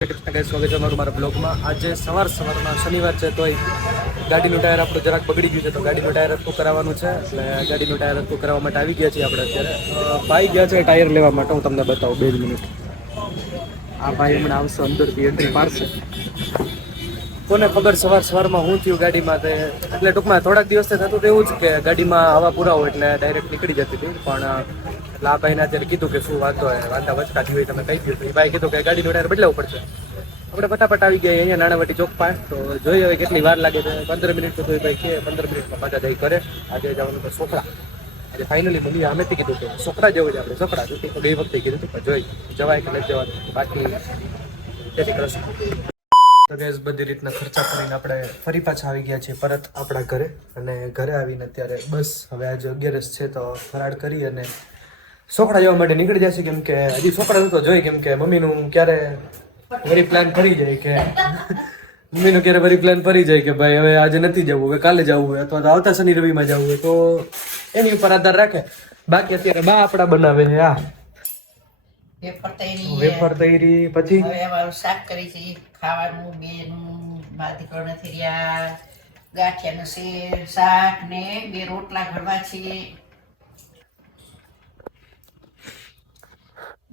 સ્વાગત છે અમારું મારા બ્લોગમાં. આજે સવારમાં શનિવાર છે તોય ગાડીનું ટાયર આપણું જરાક બગડી ગયું છે તો ગાડીનું ટાયર હરખું કરાવવાનું છે. એટલે ગાડીનું ટાયર હરખું કરાવવા માટે આવી ગયા છીએ આપણે અત્યારે. ભાઈ ગયા છે ટાયર લેવા માટે. હું તમને બતાવું 2 મિનિટ. આ ભાઈ હમણાં આવશે, અંદરથી એન્ટ્રી પાડશે. કોને ખબર સવારમાં હું થયું ગાડીમાં તે. એટલે ટૂંકમાં થોડાક દિવસથી થતું એવું જ કે ગાડીમાં હવા પુરાવો એટલે ડાયરેક્ટ નીકળી જતી હતી. પણ આ ભાઈને અત્યારે કીધું કે શું વાંધા વચકાતી હોય તમે કહી દીધું. એ ભાઈ કીધું કે ગાડીનું ટાયર બદલાવવું પડશે. આપણે ફટાફટ આવી ગયા અહીંયા નાણાવટી ચોક પાસે. તો જોઈએ હવે કેટલી વાર લાગે છે. 15 મિનિટ તો ભાઈ કે 15 મિનિટમાં પાછા જઈ કરે. આજે જવાનું તો સોખડા. આજે ફાઇનલી મળી અમેથી કીધું કે સોખડા જવું છે આપણે. સોખડા તો ગઈ વખતે કીધું હતું પણ જોઈ જવાય કે નથી જવાનું. બાકી તેથી કૃષ્ણ. તો ગેસ બધી રીતના ખર્ચા કરીને આપણે ફરી પાછા આવી ગયા છીએ પરત આપણા ઘરે. અને ઘરે આવીને અત્યારે બસ હવે આજે 11 છે તો ફરાળ કરી અને સોખડા જવા માટે નીકળી જશે. કેમ કે હજી સોખડા તો જોઈ કેમ કે મમ્મીનું ક્યારે વરી પ્લાન ફરી જાય કે મમ્મીનું ક્યારે વરી પ્લાન ફરી જાય કે ભાઈ હવે આજે નથી જવું, હવે કાલે જવું હોય અથવા તો આવતા શનિ રવિમાં જવું હોય તો એની ઉપર આધાર રાખે. બાકી અત્યારે બા આપણા બનાવે છે આ વેફર તૈરી. પછી હવે અમારું શાક કરી છે ખાવાનું બેનું બાદીકરો નથી રહ્યા. ગાંઠિયાનું શેર શાક ને 2 રોટલા ઘડવા છે.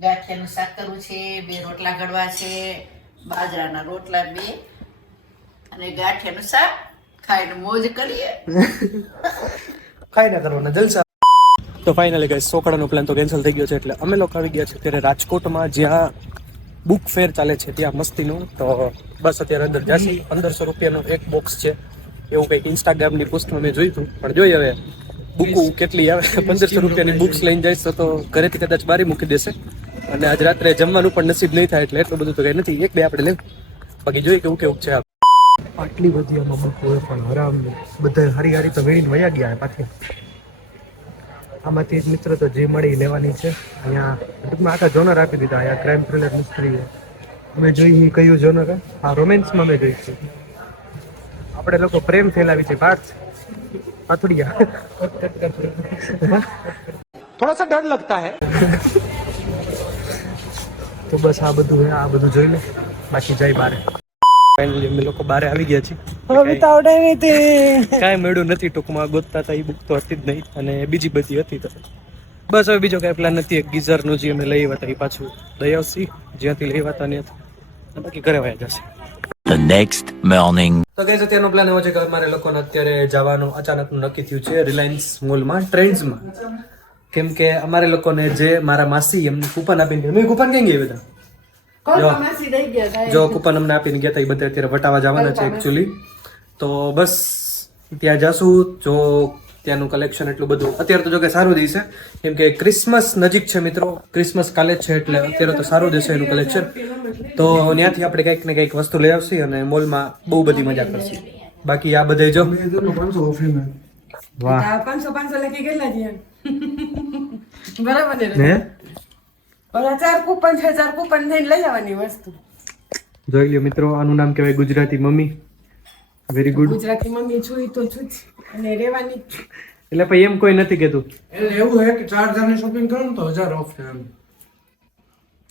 ગાંઠિયાનું શાક કરવું છે, 2 રોટલા ઘડવા છે, બાજરાના રોટલા 2 અને ગાંઠિયાનું શાક ખાઈને મોજ કરીએ. ખાઈ ના કરવાના જલસા. તો ફાઇનલી ગાઈસ સોખડાનો પ્લાન તો કેન્સલ થઈ ગયો છે. એટલે અમે લોકો આવી ગયા છે અત્યારે રાજકોટમાં, જ્યાં બુક ફેર ચાલે છે ત્યાં મસ્તીનું. તો બસ અત્યારે અંદર જશે. 1500 રૂપિયાનું એક બોક્સ છે એવું કંઈક ઇન્સ્ટાગ્રામની પોસ્ટમાં મેં જોયું હતું. પણ જોઈ હવે બુક કેટલી આવે. 1500 રૂપિયાની બુક્સ લઈને જઈશ તો ઘરેથી કદાચ બારી મૂકી દેશે. અને આજ રાત્રે જમવાનું પણ નસીબ નહીં થાય એટલે એટલું બધું તો કંઈ નથી. 1-2 આપણે લેવું. બાકી જોઈએ કેવું કેવું છે. આટલી બધી આમાં બુક હોય પણ આરામ બધા હારી તો વેઈને વયા ગયા પાછી. આમાંથી એક મિત્ર તો જે મળી લેવાની છે. અહીંયા ટૂંકમાં આખા જોનર આપી દીધા. અહીંયા ક્રાઇમ થ્રિલર મિસ્ટ્રી અમે જોઈ. કયું જોનર? હા, રોમેન્સમાં મેં જોઈ છે. આપણે લોકો પ્રેમ ફેલાવી છે. પાર્થ પાથુડિયા થોડા સા ડર લગતા હે. તો બસ આ બધું જોઈ લે. બાકી જઈ બારે. ફાઇનલી અમે લોકો બારે આવી ગયા છીએ. કાંઈ મળ્યું નથી. ટૂંકમાં ગોતતા હતા એ બુક તો હતી જ નહીં અને બીજી બધી હતી. તો બસ હવે બીજો કાંઈ પ્લાન નથી. એક ગીઝરનું જે અમે લઈ આવ્યા હતા એ પાછું દઈ આવશે જ્યાંથી લઈ આવ્યા હતા ત્યાંથી. બાકી ઘરે વયા જશે. The next morning. તો ગાઈસ અત્યારનો પ્લાન એવો છે કે અમારે લોકોને અત્યારે જવાનું અચાનકનું નક્કી થયું છે રિલાયન્સ મોલમાં ટ્રેન્ડ્સમાં. કેમ કે અમારે લોકોને જે મારા માસી એમને કૂપન આપીને ગયા. કૂપન ક્યાં ગયા બધા? જો કૂપન અમને આપીને ગયા હતા એ બધા અત્યારે વટાવા જવાના છે એકચ્યુઅલી. તો બસ ત્યાં જશું. જો ત્યાંનું કલેક્શન એટલું બધું અત્યારે તો જો કે સારું દેશે. કેમ કે ક્રિસમસ નજીક છે મિત્રો. ક્રિસમસ કાલે જ છે એટલે અત્યારે તો સારું દેશે એનું કલેક્શન. તો ત્યાંથી આપણે કંઈક ને કંઈક વસ્તુ લઈ આવશે અને મોલમાં બહુ બધી મજા કરશે. બાકી આ બધે જો વાહ 500 લખી ગયેલા છે બરાબર ને. ઓલા 4 કૂપન છે, 4 કૂપન થઈને લઈ આવવાની વસ્તુ. જોઈ લ્યો મિત્રો, આનું નામ કહેવાય Gujarati mummy. Very good. Gujarati mummy છું તો છું જ અને રહેવાની. એટલે ભાઈ એમ કોઈ નથી કહેતું. એવું હે કે 4 હજારની શોપિંગ કરો ને તો 1000 ઓફ છે એમ.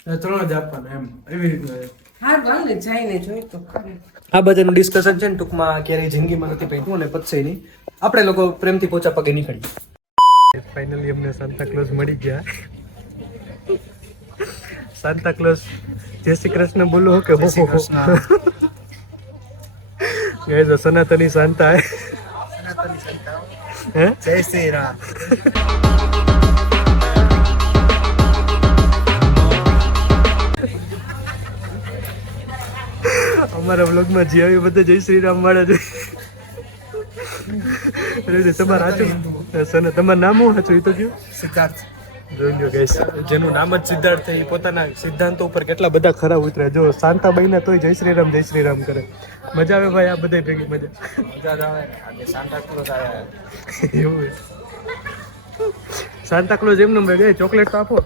3 જ આપવાના એમ એવી રીતે. હા ભલે જઈને જોઈ તો ખરે. આ બધાનું ડિસ્કશન છે ને ટૂંકમાં ક્યારેય જિંદગીમાં નથી પૈતું અને પતશે નહીં. આપણે લોકો પ્રેમથી પોચા પગે નીકળીએ. ફાઇનલી અમને સાન્તા ક્લોઝ મળી ગયા. સાન્તા ક્લોઝ જય શ્રી કૃષ્ણ બોલો કે હો હો ગાઈસ સનાતની સાન્તા હે. જય શ્રી રામ. અમારા વ્લોગમાં જે આવી બધા જય શ્રી રામ મળે છે. તમારા સાચું તમારું નામ શું સાચું એ તો કયો? સિદ્ધાર્થ. જોઈ લો ગાઈસ, જેનું નામ જ સિદ્ધાર્થ છે એ પોતાના સિદ્ધાંતો ઉપર કેટલા બધા ખરા ઉતરે. જો શાંતા બહીના તોય જય શ્રી રામ કરે. મજા આવે ભાઈ આ બધા ભેગી મજા આવે. આજે સાન્તા ક્લોઝ આવ્યા એવું. સાન્તા ક્લોઝ એમ નંબર ગઈ ચોકલેટ તો આપો.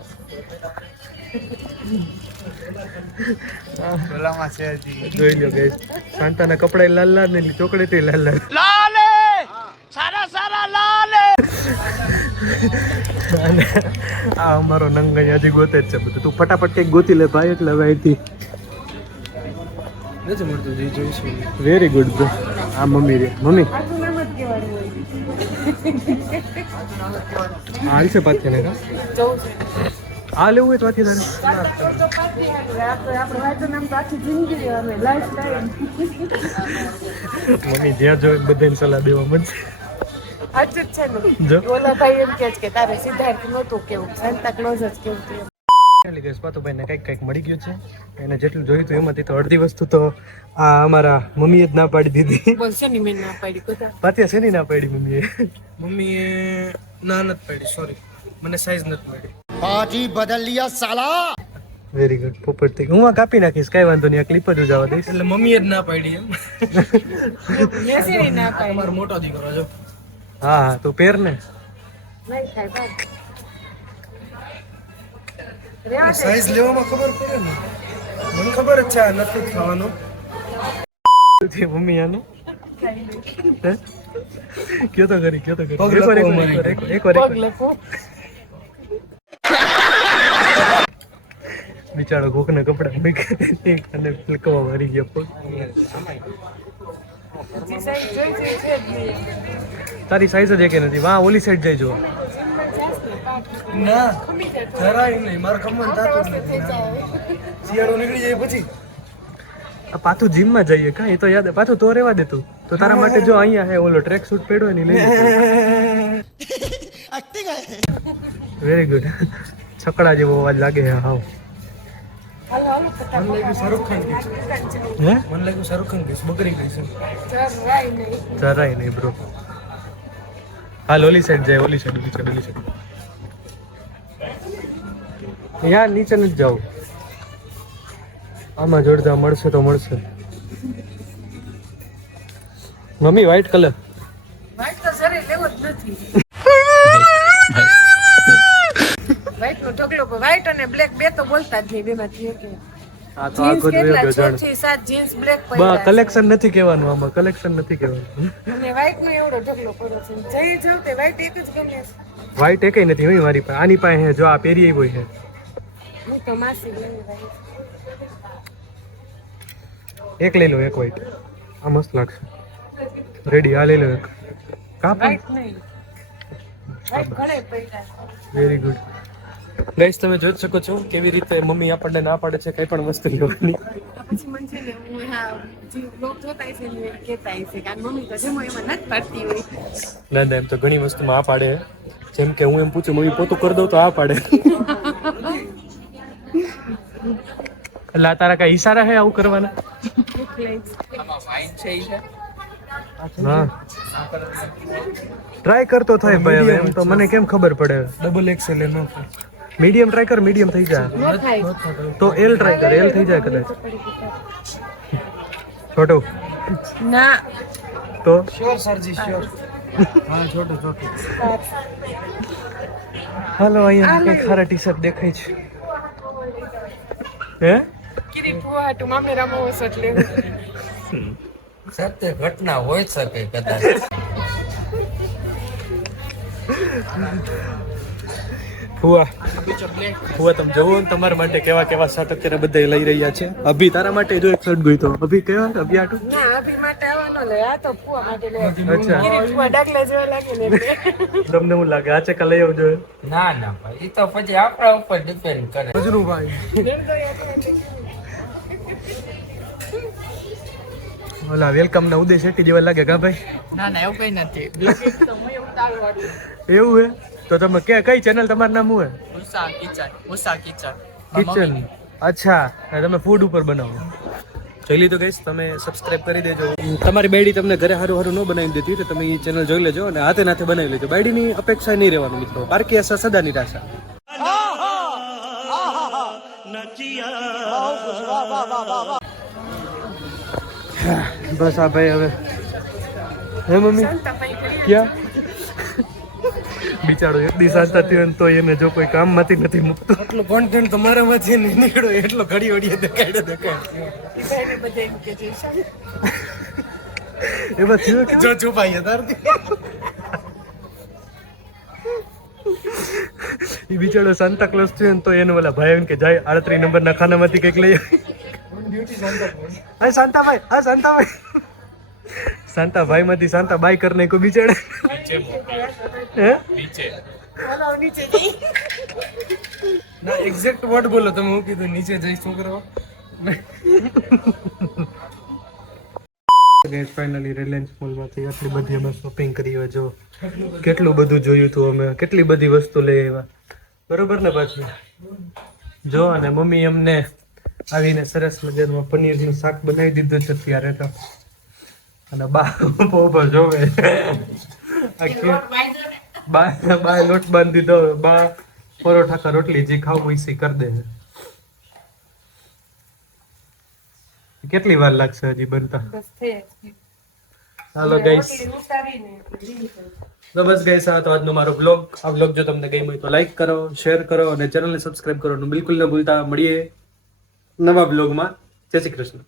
જોઈ લો ગાઈસ, સાન્તાના કપડા લાલ લાલ ને ચોકલેટ લાલ લાલ. આ અમારો નંગ હજી ગોતે જ છે બધું. તું ફટાફટ કઈક ગોતી લે ભાઈ. એટલે હવે અહીંથી નથી મળતું જે જોઈશું. Very good bro. આ મમ્મી રે મમ્મી આટલું નામ જ કહેવાનું હોય. હાલ છે પાથે ને કા જવું છે. આ લેવું હોય તો પાથે તારે તો પાછી હાલું. આપણે વાંચો નામ તો આખી જિંદગી રહેવાનું લાઈફ ટાઈમ. મમ્મી જ્યાં જો બધાને સલાહ દેવા મળશે. સાચું જ છે જો. ને ઓલા ભાઈ એમ કહે છે કે તારે સિદ્ધાર્થ નહોતું કેવું સાન્તા ક્લોઝ જ કેવું હતું. ચાલી ગઈ પાતુભાઈને કંઈક મળી ગયું છે. એને જેટલું જોયું હતું એમાંથી તો અડધી વસ્તુ તો આ અમારા મમ્મીએ જ ના પાડી દીધી. બોલ છે ની મેં ના પાડી બધા. પાથિયા શેની ના પાડી મમ્મીએ? મમ્મીએ ના નથી પાડી, સોરી, મને સાઈઝ નથી મળી. વેરી ગુડ પોપટ થઈ હું આ કાપી નાખીશ કાંઈ વાંધો નહીં આ ક્લિપ જ ઉજાવા દઈશ. એટલે મમ્મીએ જ ના પાડી એમ. મેં છે ની ના પાડી. તમારો મોટો દીકરો જો. હા હા તું પહેર ને. નહીં થાય ભાઈ. સાઈઝ લેવામાં ખબર પડે ને. મને ખબર જ છે આ નથી ખાવાનું. તે મમ્મી આને હે? કયો તો કરી પગ લખવા મારી. પગ લખો. બિચારો કોકને કપડા મૂકી અને લકવા મારી ગયો પગ. જે સાઈડ જોઈ છે છે જ નહીં. તારી સાઈઝ જ એકે નથી વાહ ઓલી સાઈડ જઈ જો. ના જરાય નહીં, મારે ખમણ થતું જ નથી. શિયાળો નીકળી જાય પછી. આ પાછું જીમમાં જઈએ કા એ તો યાદ પાછું તો રેવા દે તું તો તારા માટે જો અહીંયા હે ઓલો ટ્રેક સૂટ પહેર્યો ને લઈ વેરી ગુડ છકડા જેવો અવાજ લાગે છે હાવ. હાલો હાલો મને લાગ્યું શાહરુખ ખાન ગઈ છે. હે મને લાગ્યું શાહરુખ ખાન ગઈ છે, બકરી ગઈ છે. જરાય નહીં. જરાય નહીં બ્રો. હાલ ઓલી સાઈડ જાય ઓલી સાઈડ. યાર નીચે નથી જાવ આમાં જોડતા મળશે તો મળશે. મમ્મી વ્હાઈટ કલર વ્હાઈટ તો શરીર લેવો જ નથી. વ્હાઈટ નો ઢગલો વ્હાઈટ અને બ્લેક બે તો બોલતા જ નહીં બેમાંથી એક. આ તો જીન્સ આખો કેટલા દિવસ જાણ 6 થી 7 જીન્સ બ્લેક બા પડ્યા કલેક્શન નથી કહેવાનું આમાં કલેક્શન નથી કહેવાનું. અને વ્હાઈટ નો એવડો ઢગલો પડ્યો છે. જઈ જાવ તે વ્હાઈટ એક જ ગમે છે. વ્હાઈટ એકેય નથી હોય મારી પાસે આની પાસે હે જો આ પહેરી હોય છે. હું તો માસી લેવી વ્હાઈટ. એક લઈ લો એક વ્હાઈટ આ મસ્ત લાગશે. રેડી આ લઈ લો એક કાપ વ્હાઈટ નહીં વ્હાઈટ ઘણે પડ્યા છે. વેરી ગુડ ગાઈસ તમે જોઈ શકો છો કેવી રીતે મમ્મી આપણને ના પાડે છે કઈ પણ વસ્તુ લેવાની. પછી મને છે ને હું હા જે બ્લોગ જોતા છે ને કહેતા છે કે આ મમ્મી તો જમો એમાં નથી પાડતી હોય. ના ના એમ તો ઘણી વસ્તુમાં આ પાડે જેમ કે હું એમ પૂછું મમ્મી પોતું કરી દઉં તો આ પાડે. એટલે આ તારા કઈ ઈશારા હે આવું કરવાના? હા ટ્રાય કરતો થાય ભાઈ હવે એમ તો મને કેમ ખબર પડે. ડબલ એક્સેલ એનો મીડિયમ ટ્રાય કર મીડિયમ થઈ જાય નો થાય. તો એલ ટ્રાય કર એલ થઈ જાય કદાચ. છોટો ના તો શ્યોર સરજી શ્યોર. હા છોટું. હાલો અહીંયા કઈ ખારા ટી શર્ટ દેખાય છે હે કિરી ફુવા હાટુ મામે રામો વસ એટલે સત્ય ઘટના હોય શકે કદાચ. ફુવા તમે જુઓ ને તમારા માટે કેવા કેવા શર્ટ અત્યારે બધા લઈ રહ્યા છે. અભી તારા માટે જો એક શર્ટ ગયો તો અભી કેવા અભી આટો ના અભી માટે આવવાનો લે આ તો ફુવા માટે લે. અચ્છા કિરી ફુવા ડાકલા જેવા લાગે ને એટલે તમને હું લાગે આ ચકા લઈ આવજો. ના ના ભાઈ એ તો પછી આપણા ઉપર ડિપેન્ડ કરે. ભજનું ભાઈ ઓલા વેલકમ ના ઉદય શેટ્ટી જેવા લાગે કા ભાઈ? ના ના એવું કઈ નથી. એવું હે તો તમે કઈ ચેનલ તમારું નામ શું હે? કિચન. અચ્છા તમે ફૂડ ઉપર બનાવો. જોઈ લીધું ગઈશ તમે સબસ્ક્રાઇબ કરી દેજો. તમારી બાયડી તમને ઘરે હારું હારું ન બનાવી દેતી તો તમે એ ચેનલ જોઈ લેજો અને હાથે નાથે બનાવી લેજો. બાયડીની અપેક્ષા નહીં રહેવાનું મિત્રો. પારકી આશા સદા નિરાશા. બસ આ ભાઈ હવે હે મમ્મી ક્યાં બિચારો એક દી સાચા થયો ને તો એને જો કોઈ કામમાંથી નથી મૂકતો. આટલો કોન્ટેન્ટ તો મારામાંથી નહીં નીકળ્યો એટલો ઘડી વડીએ દેખાડે. ઈ ભાઈને બધા એમ કે છે એમાં થયું કે જો છુપાઈએ તારથી. એ બિચારો સાન્તા ક્લોઝ થયો ને તો એને ઓલા ભાઈ કે જાય 38 નંબરના ખાનામાંથી કંઈક લઈ આવી. હા શાંતાભાઈ, હા શાંતાભાઈ, શાંતાભાઈ માંથી શાંતાબાઈ કરને કોઈ બિચારે હે ઓલો નીચે જઈ ના એક્ઝેક્ટ વર્ડ બોલો તમે. હું કીધું નીચે જઈ શું કરવા. ગાઈસ ફાઇનલી રિલાયન્સ મોલમાંથી આટલી બધી અમે શોપિંગ કરી હોય. જો કેટલું બધું જોયું હતું અમે, કેટલી બધી વસ્તુ લઈ આવ્યા, બરોબર ને. પાછું જો અને મમ્મી અમને આવીને સરસ મજાનું પનીરનું શાક બનાવી દીધું છે અત્યારે તો. અને બા ઉભો જોવે બા લોટ બાંધી દીધો. બા પરોઠા કા રોટલી જે ખાવું હોય કરી દે. કેટલી વાર લાગશે હજી બનતા? બસ થઈ હાલો ગાઈસ, ઉતારીને તો બસ ગાઈસ આ તો આજનો મારો બ્લોગ. આ બ્લોગ જો તમને ગમ્યો હોય તો લાઈક કરો, શેર કરો અને ચેનલને સબસ્ક્રાઇબ કરવાનું બિલકુલ ન ભૂલતા. મળીએ નવા બ્લોગમાં. જય શ્રી કૃષ્ણ.